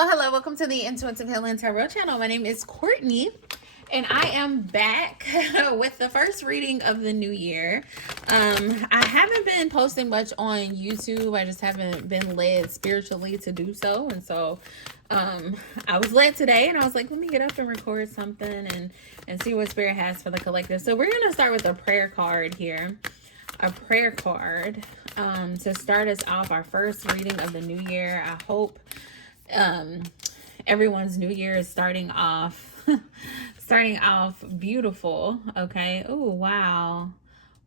Oh, hello. Welcome to the Intuitive Healing Tarot channel. My name is Courtney, and I am back with the first reading of the new year. I haven't been posting much on YouTube. I just haven't been led spiritually to do so. And so I was led today, and I was like, let me get up and record something and see what Spirit has for the collective. So we're going to start with a prayer card here. A prayer card to start us off, our first reading of the new year. I hope everyone's new year is starting off beautiful. Okay. Oh,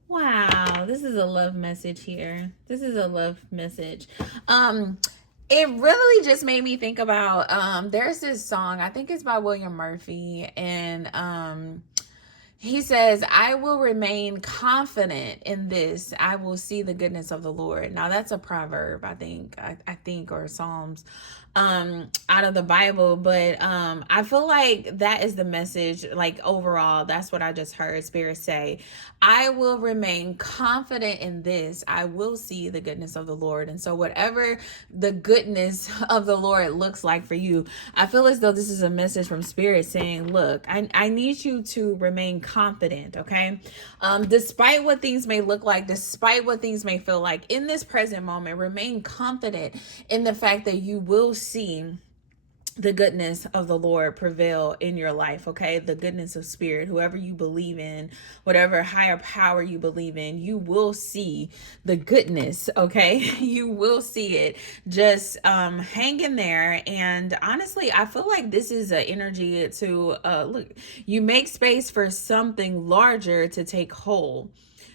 wow. This is a love message here. This is a love message. It really just made me think about there's this song, I think it's by William Murphy, and he says, I will remain confident in this. I will see the goodness of the Lord. Now that's a proverb, I think, or Psalms out of the Bible. But I feel like that is the message. Like overall, that's what I just heard Spirit say. I will remain confident in this. I will see the goodness of the Lord. And so whatever the goodness of the Lord looks like for you, I feel as though this is a message from Spirit saying, look, I need you to remain confident, okay? Despite what things may look like, despite what things may feel like, in this present moment, remain confident in the fact that you will see the goodness of the Lord prevail in your life, okay? The goodness of Spirit, whoever you believe in, whatever higher power you believe in, you will see the goodness, okay? You will see it. Just hang in there. And honestly, I feel like this is an energy to look, you make space for something larger to take hold.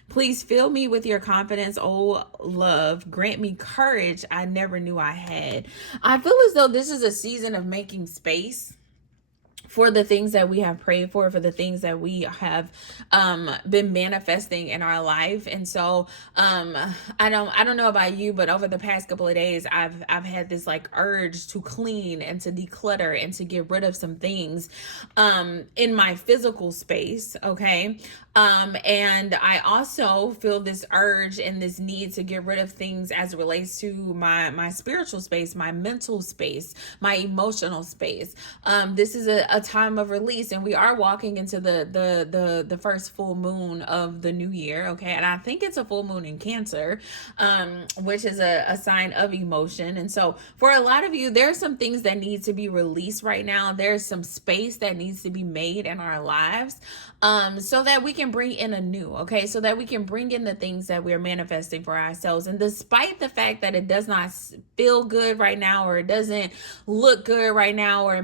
Please fill me with your confidence, oh love. Grant me courage I never knew I had. I feel as though this is a season of making space for the things that we have prayed for the things that we have been manifesting in our life. And so I don't know about you, but over the past couple of days, I've had this like urge to clean and to declutter and to get rid of some things in my physical space, okay? And I also feel this urge and this need to get rid of things as it relates to my spiritual space, my mental space, my emotional space. This is a time of release, and we are walking into the first full moon of the new year, okay? And I think it's a full moon in Cancer, which is a sign of emotion. And so for a lot of you, there's some things that need to be released right now. There's some space that needs to be made in our lives, so that we can bring in a new, okay? So that we can bring in the things that we're manifesting for ourselves. And despite the fact that it does not feel good right now, or it doesn't look good right now, or it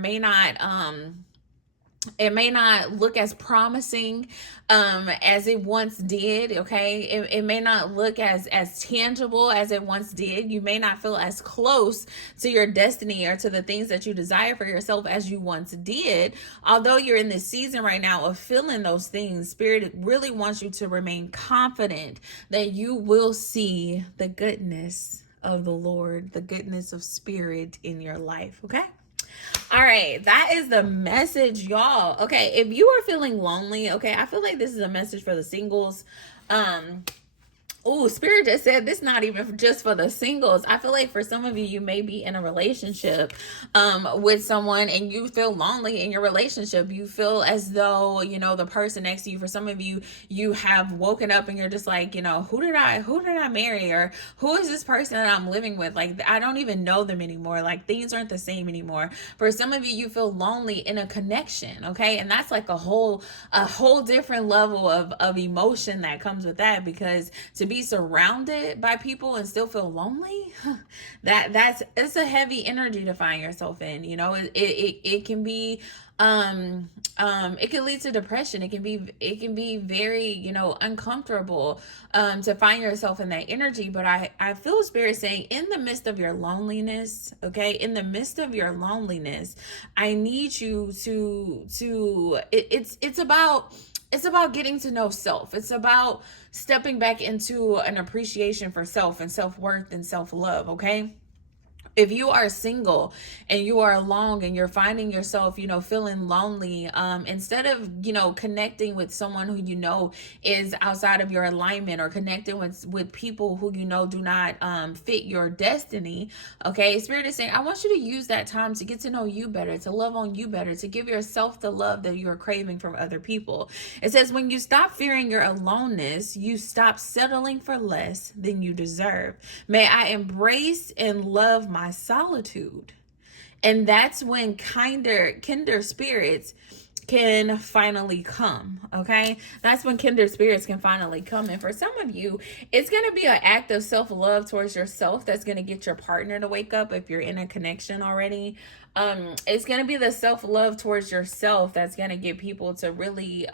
may not look as promising as it once did, okay? It may not look as tangible as it once did. You may not feel as close to your destiny or to the things that you desire for yourself as you once did. Although you're in this season right now of feeling those things, Spirit really wants you to remain confident that you will see the goodness of the Lord, the goodness of Spirit in your life, okay? All right, that is the message, y'all. Okay, if you are feeling lonely, okay, I feel like this is a message for the singles. Oh, Spirit just said this not even just for the singles. I feel like for some of you, you may be in a relationship with someone and you feel lonely in your relationship. You feel as though, you know, the person next to you, for some of you, you have woken up and you're just like, you know, who did I marry? Or who is this person that I'm living with? Like, I don't even know them anymore. Like, things aren't the same anymore. For some of you, you feel lonely in a connection, okay? And that's like a whole different level of emotion that comes with that, because to be surrounded by people and still feel lonely, it's a heavy energy to find yourself in. You know, it can be it can lead to depression. It can be very, you know, uncomfortable to find yourself in that energy. But I feel Spirit saying, in the midst of your loneliness, okay, in the midst of your loneliness, I need you to it's about getting to know self. It's about stepping back into an appreciation for self and self-worth and self-love, okay? If you are single and you are alone and you're finding yourself, feeling lonely, instead of, connecting with someone who is outside of your alignment, or connecting with people who do not fit your destiny, okay, Spirit is saying, I want you to use that time to get to know you better, to love on you better, to give yourself the love that you're craving from other people. It says, when you stop fearing your aloneness, you stop settling for less than you deserve. May I embrace and love my solitude. And that's when kinder spirits can finally come. Okay, that's when kindred spirits can finally come. And for some of you, it's going to be an act of self-love towards yourself that's going to get your partner to wake up. If you're in a connection already, it's going to be the self-love towards yourself that's going to get people to really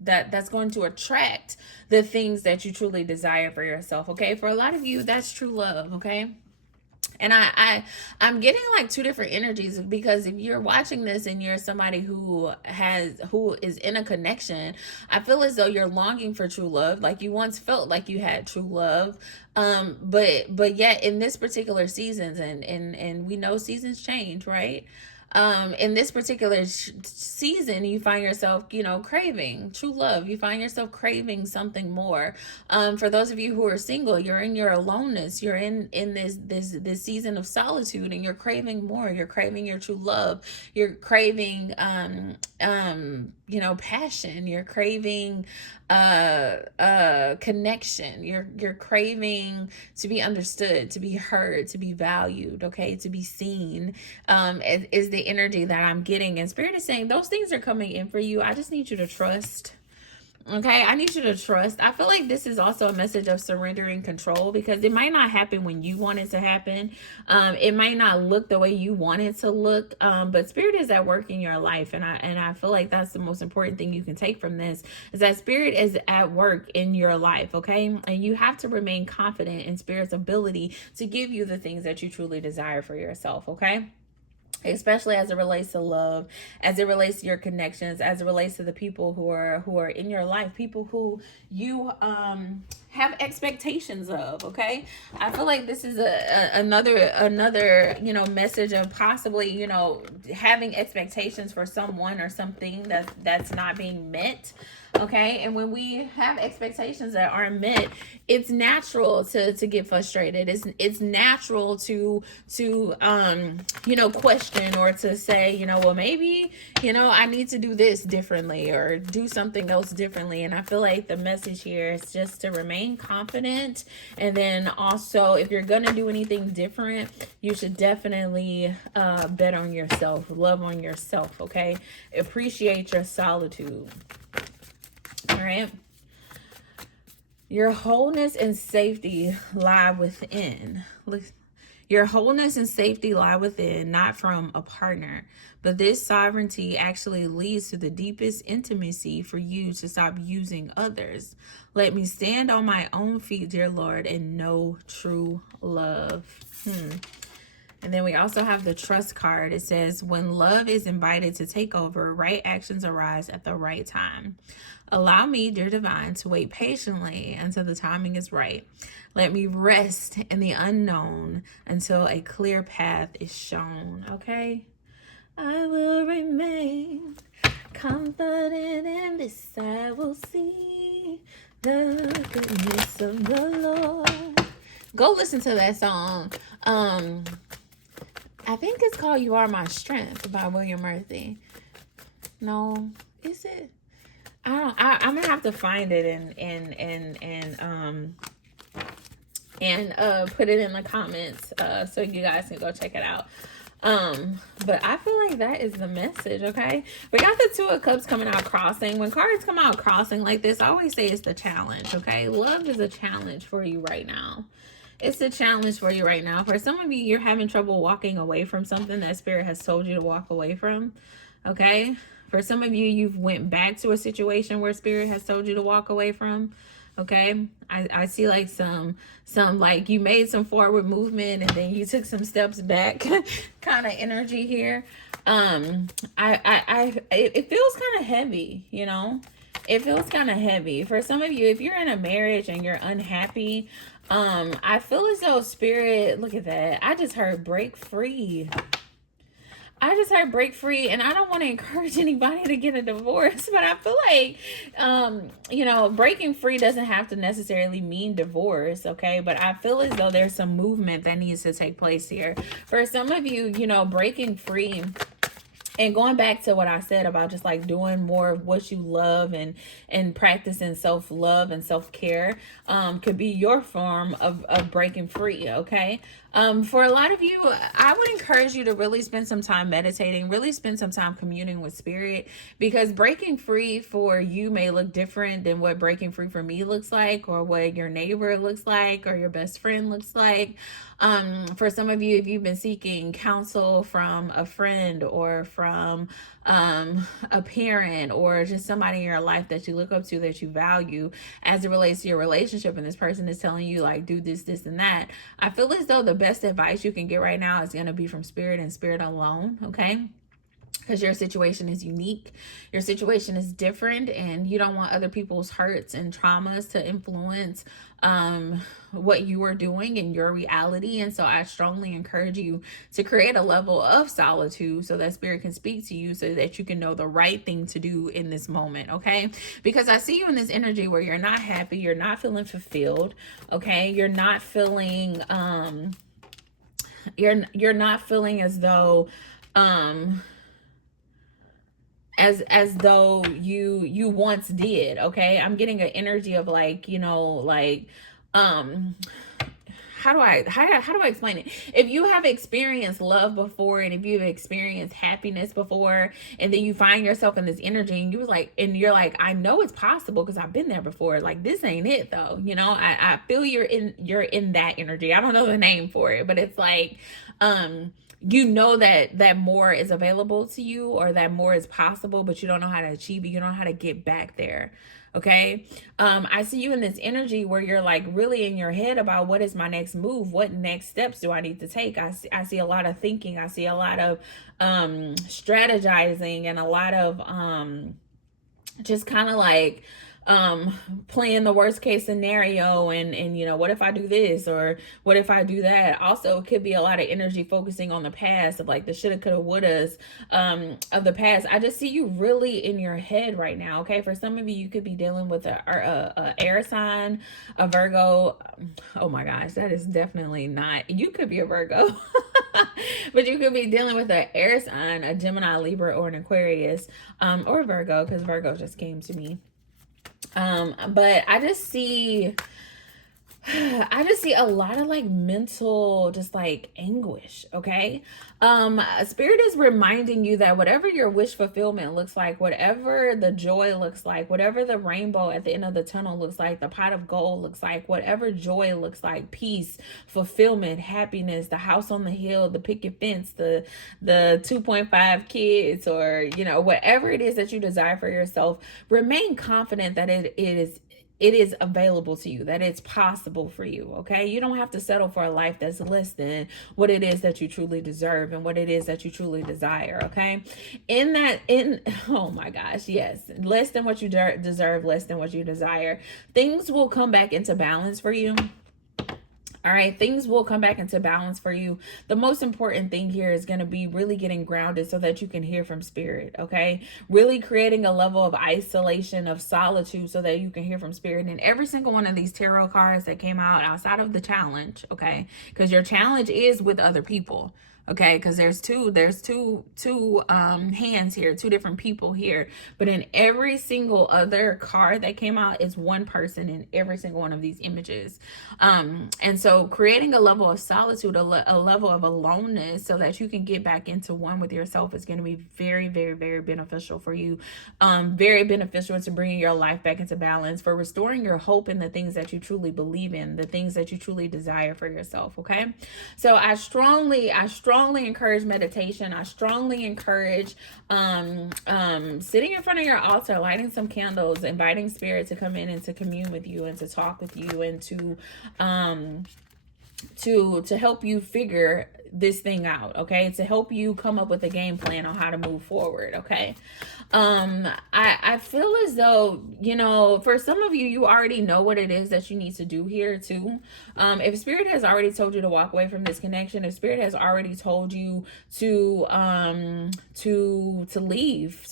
that's going to attract the things that you truly desire for yourself. Okay, for a lot of you, that's true love. Okay, and I'm getting like two different energies, because if you're watching this and you're somebody who is in a connection, I feel as though you're longing for true love, like you once felt like you had true love. But yet in this particular seasons, and we know seasons change, right? In this particular season, you find yourself, craving true love. You find yourself craving something more. For those of you who are single, you're in your aloneness. You're in this season of solitude, and you're craving more. You're craving your true love. You're craving, passion. You're craving, connection. You're craving to be understood, to be heard, to be valued, okay, to be seen. Is the energy that I'm getting, and Spirit is saying those things are coming in for you. I just need you to trust. Okay, I need you to trust. I feel like this is also a message of surrendering control, because it might not happen when you want it to happen. It might not look the way you want it to look, but Spirit is at work in your life, and I feel like that's the most important thing you can take from this, is that Spirit is at work in your life, okay? And you have to remain confident in Spirit's ability to give you the things that you truly desire for yourself, okay? Especially as it relates to love, as it relates to your connections, as it relates to the people who are in your life, people who you have expectations of, okay? I feel like this is another message of possibly having expectations for someone or something that's not being met. Okay, and when we have expectations that aren't met, it's natural to get frustrated. It's natural to question, or to say, well, maybe I need to do this differently, or do something else differently. And I feel like the message here is just to remain confident, and then also, if you're gonna do anything different, you should definitely bet on yourself, love on yourself. Okay, appreciate your solitude. All right. Your wholeness and safety lie within. Your wholeness and safety lie within, not from a partner. But this sovereignty actually leads to the deepest intimacy for you to stop using others. Let me stand on my own feet, dear Lord, and know true love. And then we also have the trust card. It says, when love is invited to take over, right actions arise at the right time. Allow me, dear divine, to wait patiently until the timing is right. Let me rest in the unknown until a clear path is shown. Okay? I will remain confident in this. I will see the goodness of the Lord. Go listen to that song. I think it's called "You Are My Strength" by William Murphy. No, is it? I'm gonna have to find it and put it in the comments so you guys can go check it out. But I feel like that is the message. Okay, we got the Two of Cups coming out crossing. When cards come out crossing like this, I always say it's the challenge. Okay, love is a challenge for you right now. It's a challenge for you right now. For some of you, you're having trouble walking away from something that Spirit has told you to walk away from. Okay, for some of you, you've went back to a situation where Spirit has told you to walk away from. Okay, I see like some like you made some forward movement and then you took some steps back kind of energy here. It feels kind of heavy, it feels kind of heavy. For some of you, if you're in a marriage and you're unhappy, I feel as though spirit, look at that. I just heard break free. I just heard break free, and I don't want to encourage anybody to get a divorce, but I feel like, you know, breaking free doesn't have to necessarily mean divorce, okay? But I feel as though there's some movement that needs to take place here. For some of you, you know, breaking free, and going back to what I said about just like doing more of what you love and practicing self-love and self-care could be your form of breaking free, okay? For a lot of you, I would encourage you to really spend some time meditating, really spend some time communing with spirit, because breaking free for you may look different than what breaking free for me looks like, or what your neighbor looks like, or your best friend looks like. For some of you, if you've been seeking counsel from a friend or from a parent or just somebody in your life that you look up to, that you value as it relates to your relationship, and this person is telling you like, do this, this, and that, I feel as though the best advice you can get right now is going to be from spirit and spirit alone, okay? Because your situation is unique, your situation is different, and you don't want other people's hurts and traumas to influence what you are doing in your reality. And so I strongly encourage you to create a level of solitude so that spirit can speak to you, so that you can know the right thing to do in this moment, okay? Because I see you in this energy where you're not happy, you're not feeling fulfilled, okay? You're not feeling you're not feeling as though as though you once did, okay? I'm getting an energy of like, you know, like how do I explain it? If you have experienced love before, and if you've experienced happiness before, and then you find yourself in this energy, and you're like, I know it's possible because I've been there before. Like, this ain't it though, you know. I feel you're in that energy. I don't know the name for it, but it's like you know that more is available to you, or that more is possible, but you don't know how to achieve it. You don't know how to get back there. Okay. I see you in this energy where you're like really in your head about what is my next move? What next steps do I need to take? I see a lot of thinking. I see a lot of strategizing, and a lot of just kind of like playing the worst case scenario, and you know, what if I do this, or what if I do that? Also, it could be a lot of energy focusing on the past, of like the shoulda, coulda, wouldas of the past. I just see you really in your head right now, okay? For some of you, you could be dealing with a air sign, a Virgo. Oh my gosh, that is definitely not, you could be a Virgo. But you could be dealing with an air sign, a Gemini, Libra, or an Aquarius, or Virgo, because Virgo just came to me. But I just see a lot of like mental, just like anguish, okay? Spirit is reminding you that whatever your wish fulfillment looks like, whatever the joy looks like, whatever the rainbow at the end of the tunnel looks like, the pot of gold looks like, whatever joy looks like, peace, fulfillment, happiness, the house on the hill, the picket fence, the 2.5 kids, or, you know, whatever it is that you desire for yourself, remain confident that it is available to you, that it's possible for you, okay? You don't have to settle for a life that's less than what it is that you truly deserve and what it is that you truly desire, okay? Oh my gosh, yes, less than what you deserve, less than what you desire. Things will come back into balance for you. All right, things will come back into balance for you. The most important thing here is going to be really getting grounded so that you can hear from spirit, okay? Really creating a level of isolation, of solitude, so that you can hear from spirit. And every single one of these tarot cards that came out outside of the challenge, okay? Because your challenge is with other people. Okay, because there's two hands here, two different people here, but in every single other card that came out is one person in every single one of these images. And so creating a level of solitude, a level of aloneness, so that you can get back into one with yourself, is going to be very, very, very beneficial for you. Very beneficial into bringing your life back into balance, for restoring your hope in the things that you truly believe in, the things that you truly desire for yourself. Okay, so I strongly encourage meditation. I strongly encourage sitting in front of your altar, lighting some candles, inviting spirit to come in and to commune with you and to talk with you, and to help you figure this thing out, okay, to help you come up with a game plan on how to move forward. Okay. I feel as though, you know, for some of you, you already know what it is that you need to do here too. If spirit has already told you to walk away from this connection, if spirit has already told you to leave,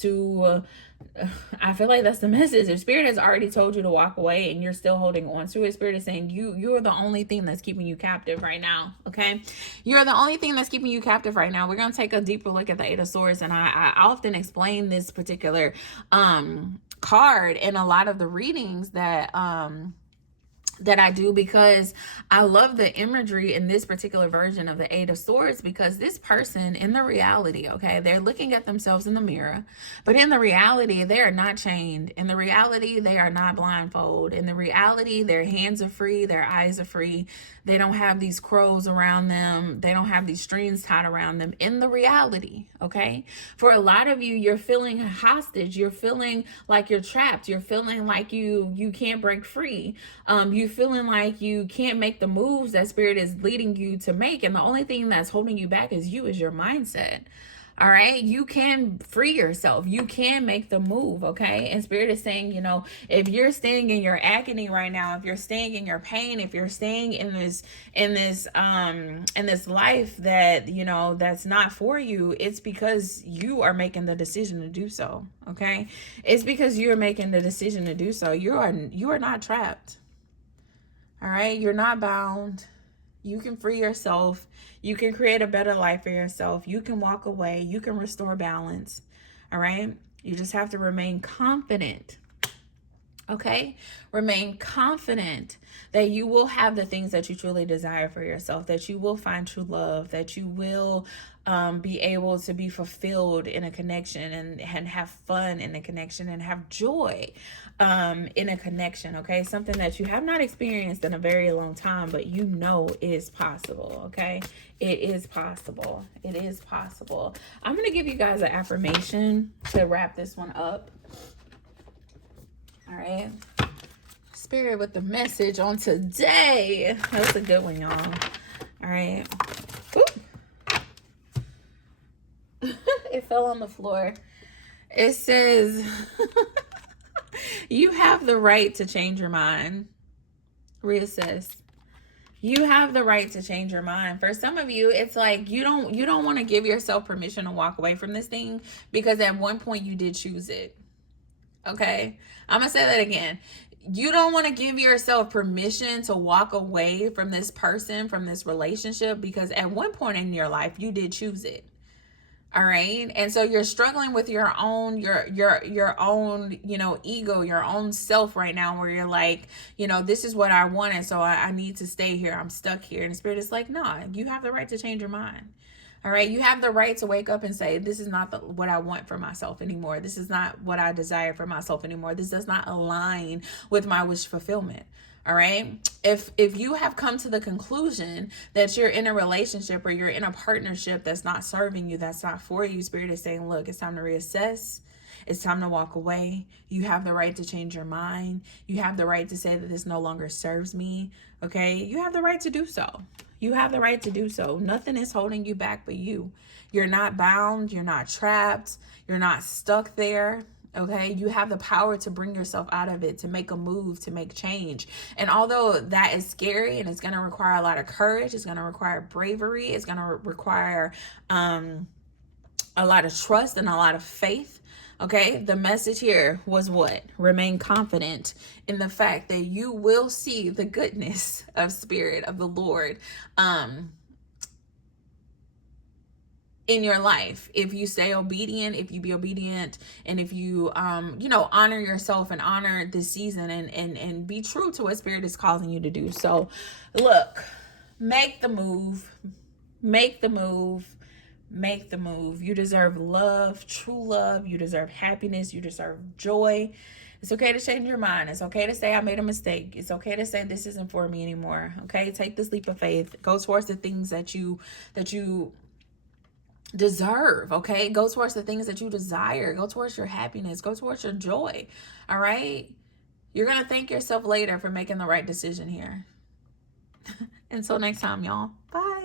I feel like that's the message. If spirit has already told you to walk away and you're still holding on to it, spirit is saying you're the only thing that's keeping you captive right now. Okay, you're the only thing that's keeping you captive right now. We're gonna take a deeper look at the Eight of Swords, and I often explain this particular card in a lot of the readings that I do, because I love the imagery in this particular version of the Eight of Swords, because this person in the reality, okay, they're looking at themselves in the mirror, but in the reality, they are not chained. In the reality, they are not blindfolded. In the reality, their hands are free, their eyes are free. They don't have these crows around them. They don't have these strings tied around them in the reality, okay? For a lot of you, you're feeling hostage. You're feeling like you're trapped. You're feeling like you can't break free. You're feeling like you can't make the moves that spirit is leading you to make. And the only thing that's holding you back is your mindset. All right, you can free yourself. You can make the move, okay? And spirit is saying, you know, if you're staying in your agony right now, if you're staying in your pain, if you're staying in this life that, you know, that's not for you, it's because you are making the decision to do so, okay? It's because you're making the decision to do so. You are not trapped. All right, you're not bound. You can free yourself. You can create a better life for yourself. You can walk away. You can restore balance. All right. You just have to remain confident. Okay. Remain confident that you will have the things that you truly desire for yourself, that you will find true love, that you will be able to be fulfilled in a connection and have fun in a connection and have joy in a connection. Okay. Something that you have not experienced in a very long time, but you know is possible. Okay. It is possible. It is possible. I'm going to give you guys an affirmation to wrap this one up. All right. Spirit with the message on today. That was a good one, y'all. All right. It fell on the floor. It says, you have the right to change your mind. Reassess. You have the right to change your mind. For some of you, it's like you don't want to give yourself permission to walk away from this thing, because at one point you did choose it. Okay? I'm going to say that again. You don't want to give yourself permission to walk away from this person, from this relationship, because at one point in your life you did choose it. All right. And so you're struggling with your own, your own, you know, ego, your own self right now, where you're like, you know, this is what I wanted, so I need to stay here. I'm stuck here. And the spirit is like, nah, you have the right to change your mind. All right. You have the right to wake up and say, this is not what I want for myself anymore. This is not what I desire for myself anymore. This does not align with my wish fulfillment. All right. If you have come to the conclusion that you're in a relationship or you're in a partnership that's not serving you, that's not for you, spirit is saying, look, it's time to reassess. It's time to walk away. You have the right to change your mind. You have the right to say that this no longer serves me. Okay. You have the right to do so. You have the right to do so. Nothing is holding you back but you. You're not bound. You're not trapped. You're not stuck there. Okay, you have the power to bring yourself out of it, to make a move, to make change. And although that is scary and it's going to require a lot of courage, it's going to require bravery, it's going to require a lot of trust and a lot of faith. Okay, the message here was what? Remain confident in the fact that you will see the goodness of spirit of the Lord in your life, if you stay obedient, if you be obedient, and if you honor yourself and honor this season and be true to what spirit is causing you to do. So look, make the move. You deserve love, true love. You deserve happiness. You deserve joy. It's okay to change your mind. It's okay to say I made a mistake. It's okay to say this isn't for me anymore. Okay, take this leap of faith. Go towards the things that you deserve. Okay, go towards the things that you desire. Go towards your happiness. Go towards your joy. All right, you're gonna thank yourself later for making the right decision here. Until next time, y'all. Bye.